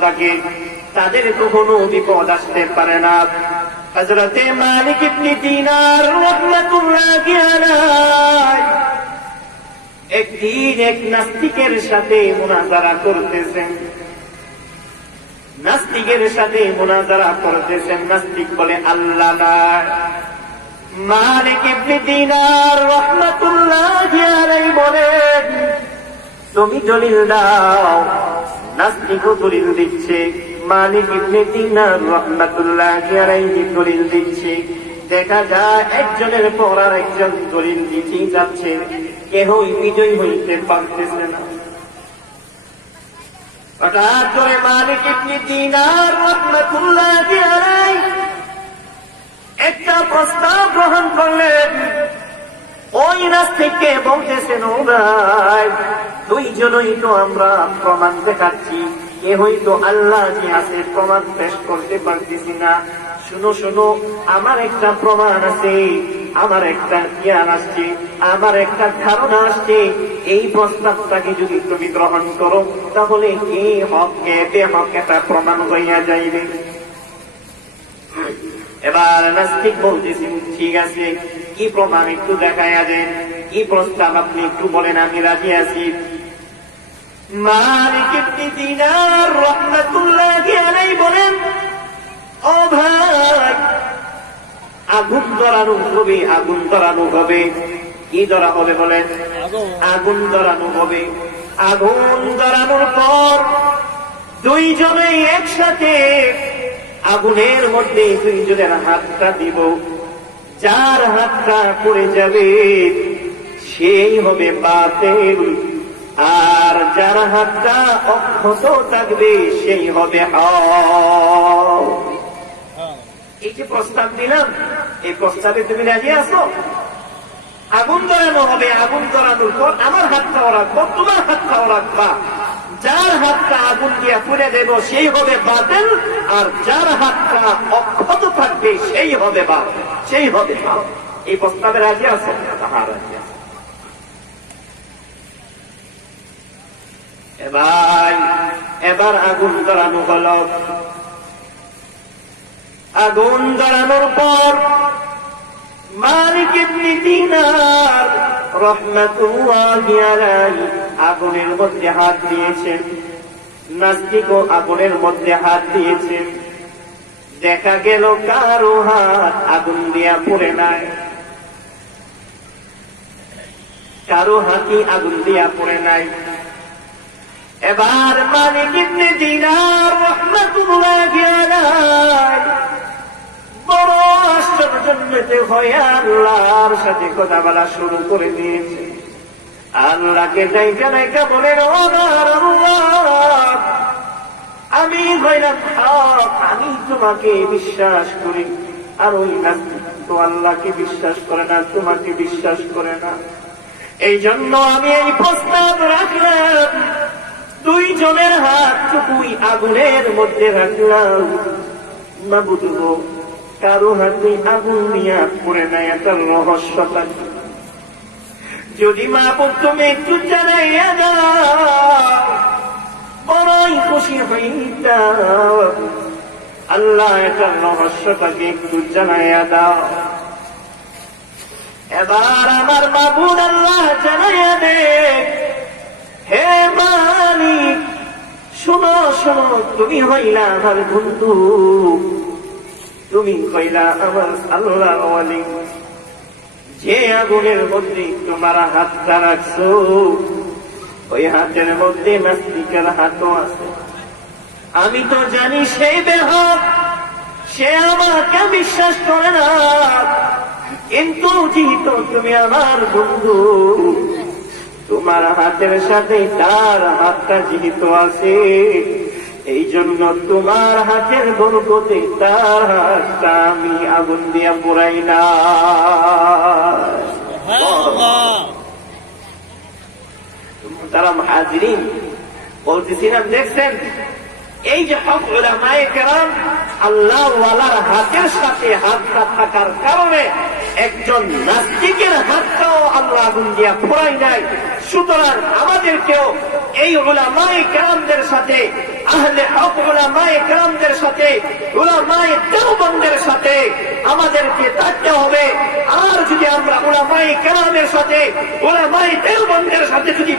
থাকে তাদের কখনো বিপদ আসতে পারে না। হজরতে মালিক একদিন এক নাস্তিকের সাথে মোনাজারা করতেছেন। নাস্তিকের সাথে করতেছেন, নাস্তিক বলে আল্লাহ মালিক দিনার রহমাতুল্লাহি বলেন তুমি দলিল দাও। নাস্তিকও দলিল দিচ্ছে। মালিক ইবনে দিনার রহমাতুল্লাহি আলাইহি দলিল দিচ্ছে। দেখা যায় একজনের পর আর একজন দলিল দিতেই যাচ্ছে। কেহই বিজয় হইতে পারতেছে না। হঠাৎ করে মালিক ইবনে দিনার রহমাতুল্লাহি আলাইহি একটা প্রস্তাব গ্রহণ করলেন। ওই নাস্তিককে বলতেছেন, ও ভাই দুইজনই তো আমরা প্রমাণ দেখাচ্ছি। এ হয়তো আল্লাহ আছে, প্রমাণ পেশ করতে পারতেছি না। শুনো শুনো, আমার একটা প্রমাণ আছে, আমার একটা জ্ঞান আসছে, আমার একটা ধারণা আসছে। এই প্রস্তাবটাকে যদি তুমি গ্রহণ করো, তাহলে কে হক বে হক, এটা প্রমাণ হইয়া যাইবে। এবার নাস্তিক বলতেছেন ঠিক আছে, কি প্রমাণ একটু দেখাইয়া দেন, কি প্রস্তাব আপনি একটু বলেন, আমি রাজি আছি। মালিক ইবনে দিনার রহমাতুল্লাহি আলাইহি বলেন ও ভাই আগুন ধরানো হবে আগুন ধরানো হবে। কি ধরা হবে বলেন? আগুন। ধরানো হবে। আগুন ধরানোর পর দুইজনে একসাথে আগুনের মধ্যে দুইজনের হাতটা দিব। যার হাতটা পড়ে যাবে সেই হবে বাতেল। আর যার হাতটা অক্ষত থাকবে, সেই হবে এই যে প্রস্তাব দিলাম, এই প্রস্তাবে তুমি রাজি আছো? আগুন ধরানো হবে, আগুন ধরানোর পর আমার হাতটাও রাখব, তোমার হাতটাও রাখবা। যার হাতটা আগুন দিয়ে পুড়ে দেব, সেই হবে বাতিল, আর যার হাতটা অক্ষত থাকবে, সেই হবে বা সেই হবে। এই প্রস্তাবে রাজি আছে? তাহা রাজি এবার এবার আগুন ধরানো হল। আগুন ধরানোর পর মালিক ইবনে দিনার আগুনের মধ্যে হাত দিয়েছেন। নাস্তিকও আগুনের মধ্যে হাত দিয়েছেন। দেখা গেল কারও হাত আগুন দিয়া পড়ে নাই। কারও হাতি আগুন দিয়া পড়ে নাই। এবার মালিক ইবনে দিনার রহমাতুল্লাহি বড় আশ্চর্যজনতে হয়ে আল্লাহর সাথে কথা বলা শুরু করে দিয়েছে। আল্লাহকে ডাইকা ডাইকা বলে আমি হইলাম হক, আমি তোমাকে বিশ্বাস করি। আর ওই নাস্তিক তো আল্লাহকে বিশ্বাস করে না, তোমাকে বিশ্বাস করে না। এই জন্য আমি এই প্রস্তাব রাখলাম। দুইজনের হাত টুকুই আগুনের মধ্যে রাখলাম। না বুঝব কারও হাতে আগুন দিয়া পড়ে নেয় এটার রহস্যটা কি? যদি মা বোন তুমি একটু জানাইয়া দাও, বড়ই খুশি হইতাম। আল্লাহ এটার রহস্যটাকে একটু জানাইয়া দাও। এবার আমার বাবুর আল্লাহ জানাইয়া দে, হে মালিক শোনো শোনো, তুমি হইলা আমার বন্ধু। তুমি কইলা আমার আল্লাহ আলী যে আগুনের মধ্যে তোমার হাতটা রাখছো, ওই হাতের মধ্যে নাস্তিকের হাতও আছে। আমি তো জানি সেই বেহক সে আমাকে বিশ্বাস করে না। কিন্তু যেহেতু তুমি আমার বন্ধু তোমার হাতের সাথে তার হাতটা যেহেতু আছে এই জন্য তোমার হাতের বরকতে তার হাতটা আমি আগুন দিয়া পুরাই না। তারা হাজরিন বলতেছিলাম, দেখছেন? এই যে হক ওলামায়ে কেরাম আল্লাহ ওয়ালার হাতের সাথে হাতটা থাকার কারণে একজন নাস্তিকের হাতটাও আল্লাহ আগুন দিয়া ফোড়াই নাই। সুতরাং আমাদেরকেও এই ওলামায়ে কেরামদের সাথে, আহলে হক ওলামায়ে কেরামদের সাথে ওলামায়ে দেওবন্দের সাথে আমাদেরকে থাকতে হবে। আর যদি আমরা ওলামায়ে কেরামের সাথে ওলা ওলামায়ে দেওবন্দের সাথে যদি